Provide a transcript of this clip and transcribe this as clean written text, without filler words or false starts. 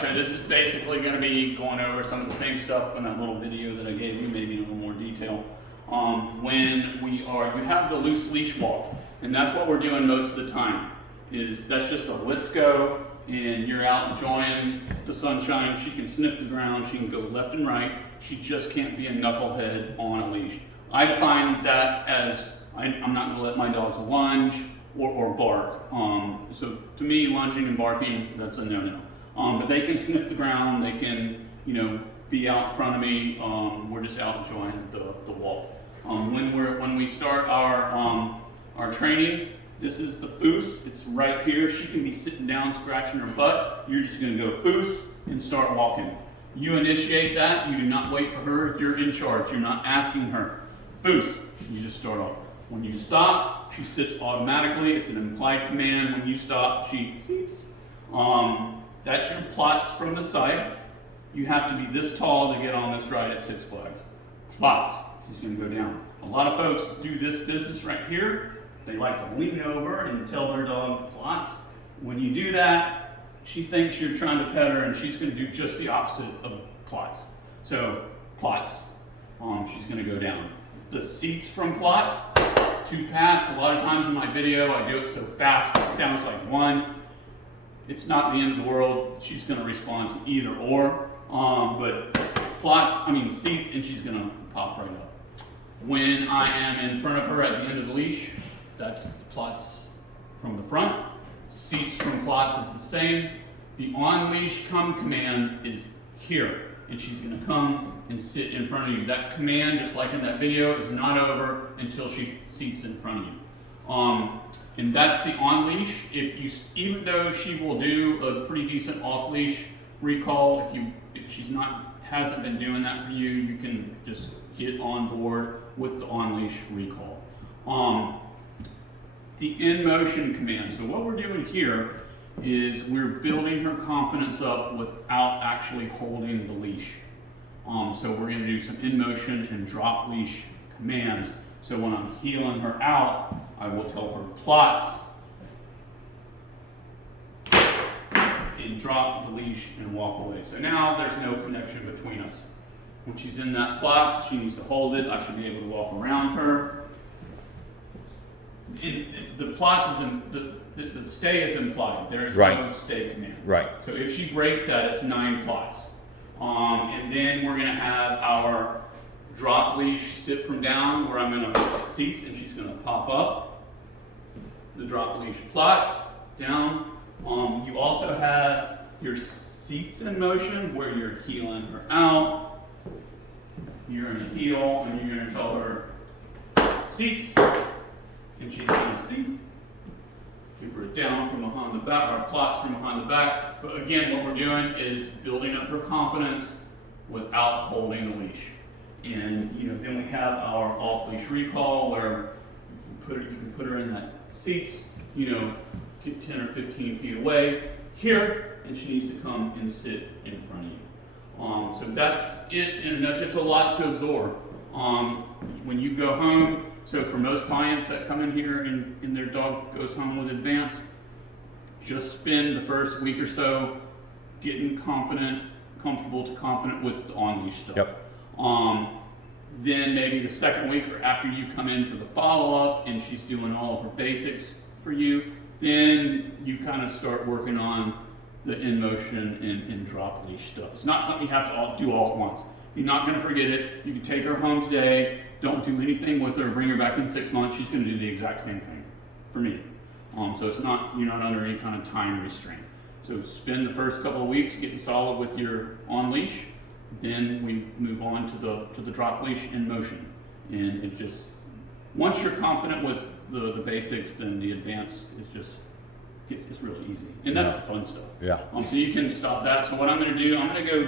So this is basically going to be going over some of the same stuff in that little video that I gave you, maybe in a little more detail. You have the loose leash walk, and that's what we're doing most of the time. That's just a let's go, and you're out enjoying the sunshine. She can sniff the ground, she can go left and right. She just can't be a knucklehead on a leash. I find that as I'm not going to let my dogs lunge or bark. So to me, lunging and barking, that's a no-no. But they can sniff the ground, they can, be out in front of me. We're just out enjoying the walk. When we start our training, this is the foos. It's right here. She can be sitting down, scratching her butt. You're just going to go foos and start walking. You initiate that. You do not wait for her. You're in charge. You're not asking her. Foos. You just start off. When you stop, she sits automatically. It's an implied command. When you stop, she sits. That's your plots from the side. You have to be this tall to get on this ride at Six Flags. Plots. She's going to go down. A lot of folks do this business right here. They like to lean over and tell their dog plots. When you do that, she thinks you're trying to pet her, and she's going to do just the opposite of plots. So plots. She's going to go down. The seats from plots, 2 pats. A lot of times in my video, I do it so fast it sounds like 1. It's not the end of the world. She's going to respond to either or. But seats, and she's going to pop right up. When I am in front of her at the end of the leash, that's the plots from the front. Seats from plots is the same. The on-leash come command is here, and she's going to come and sit in front of you. That command, just like in that video, is not over until she seats in front of you. And that's the on-leash. Even though she will do a pretty decent off-leash recall, if she's hasn't been doing that for you, you can just get on board with the on-leash recall. The in-motion command. So what we're doing here is we're building her confidence up without actually holding the leash. So we're going to do some in-motion and drop leash commands. So when I'm heeling her out, I will tell her plots and drop the leash and walk away. So now there's no connection between us. When she's in that plots, she needs to hold it. I should be able to walk around her. The plots the stay is implied. There is no stay command. Right. So if she breaks that, it's 9 plots. And then we're going to have our drop leash sit from down, where I'm going to seats, and she's going to pop up. The drop leash plots down. You also have your seats in motion, where you're heeling her out. You're in a heel, and you're going to tell her seats, and she's going to seat. Give her a down from behind the back, or plots from behind the back. But again, what we're doing is building up her confidence without holding the leash. And then we have our off-leash recall, where you can put her in that seats, get 10 or 15 feet away here, and she needs to come and sit in front of you. So that's it in a nutshell. It's a lot to absorb. When you go home, so for most clients that come in here and their dog goes home with advance, just spend the first week or so getting comfortable to confident with the on-leash stuff. Yep. Then maybe the second week, or after you come in for the follow-up and she's doing all of her basics for you, then you kind of start working on the in-motion and drop leash stuff. It's not something you have to do all at once. You're not going to forget it. You can take her home today, don't do anything with her, bring her back in 6 months, she's going to do the exact same thing for me. So you're not under any kind of time restraint. So spend the first couple of weeks getting solid with your on-leash, then we move on to the drop leash in motion. And it just, once you're confident with the basics, then the advanced is it's really easy. And that's the fun stuff. Yeah. So you can stop that. So what I'm going to do, I'm going to go